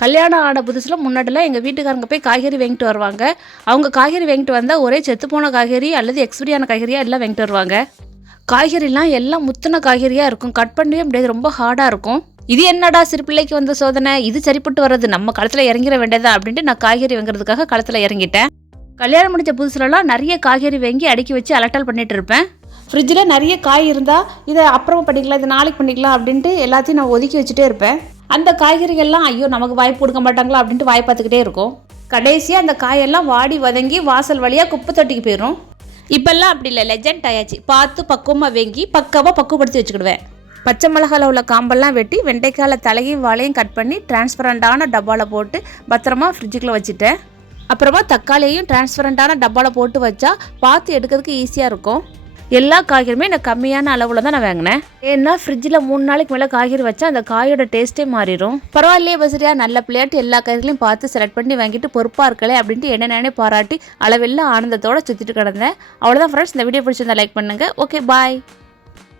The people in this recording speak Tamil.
கல்யாணம் ஆன புதுசில் முன்னாடிலாம் எங்கள் வீட்டுக்காரங்க போய் காய்கறி வாங்கிட்டு வருவாங்க. அவங்க காய்கறி வாங்கிட்டு வந்தால் ஒரே செத்துப்போன காய்கறி அல்லது எக்ஸ்பிரியான காய்கறியாக எல்லாம் வாங்கிட்டு வருவாங்க. காய்கறிலாம் எல்லாம் முத்தின காய்கறியாக இருக்கும். கட் பண்ணவே முடியாது. ரொம்ப ஹார்டாக இருக்கும். இது என்னடா சிறு பிள்ளைக்கு வந்த சோதனை? இது சரிப்பட்டு வர்றது. நம்ம களத்தில் இறங்கிட வேண்டியதா? அப்படின்ட்டு நான் காய்கறி வாங்குறதுக்காக களத்தில் இறங்கிட்டேன். கல்யாணம் முடிஞ்ச புதுசுலலாம் நிறைய காய்கறி வாங்கி அடுக்கி வச்சு அலட்டல் பண்ணிட்டு இருப்பேன். ஃப்ரிட்ஜில் நிறைய காய் இருந்தால் இதை அப்புறமா பண்ணிக்கலாம் இதை நாளைக்கு பண்ணிக்கலாம் அப்படின்ட்டு எல்லாத்தையும் நான் ஒதுக்கி வச்சுட்டே இருப்பேன். அந்த காய்கறிகள்லாம் ஐயோ நமக்கு வாய்ப்பு கொடுக்க மாட்டாங்களா அப்படின்ட்டு வாய் பார்த்துக்கிட்டே இருக்கும். கடைசியாக அந்த காயெல்லாம் வாடி வதங்கி வாசல் வழியாக குப்பை தொட்டிக்கு போயிடும் இப்போல்லாம் அப்படி இல்லை லெஜண்ட் ஆயாச்சு. பார்த்து பக்குவமாக வெங்கி பக்காவாக பக்குவப்படுத்தி வச்சுக்கிடுவேன். பச்சை மிளகால உள்ள காம்பெல்லாம் வெட்டி வெண்டைக்காயில் தலையும் வாழையும் கட் பண்ணி டிரான்ஸ்பரண்டான டப்பாவில் போட்டு பத்திரமா ஃப்ரிட்ஜுக்குள்ளே வச்சுட்டேன். அப்புறமா தக்காளியையும் டிரான்ஸ்பரண்டான டப்பாவில் போட்டு வச்சா பார்த்து எடுக்கிறதுக்கு ஈஸியாக இருக்கும். எல்லா காய்கறியுமே நான் கம்மியான அளவில் தான் நான் வாங்கினேன். ஏன்னா ஃப்ரிட்ஜில் மூணு நாளைக்கு மேலே காய்கறி வச்சா அந்த காயோட டேஸ்ட்டே மாறிடும் பரவாயில்லையே வசதியாக நல்ல பிள்ளையாட்டு எல்லா காய்கறிகளையும் பார்த்து செலக்ட் பண்ணி வாங்கிட்டு பொறுப்பாக இருக்கலே அப்படின்ட்டு என்னென்னே பாராட்டி அளவெல்லாம் ஆனந்தத்தோட சுற்றிட்டு கிடந்தேன். அவ்வளோதான் ஃப்ரெண்ட்ஸ் இந்த வீடியோ பிடிச்சிருந்தா லைக் பண்ணுங்கள் ஓகே பாய்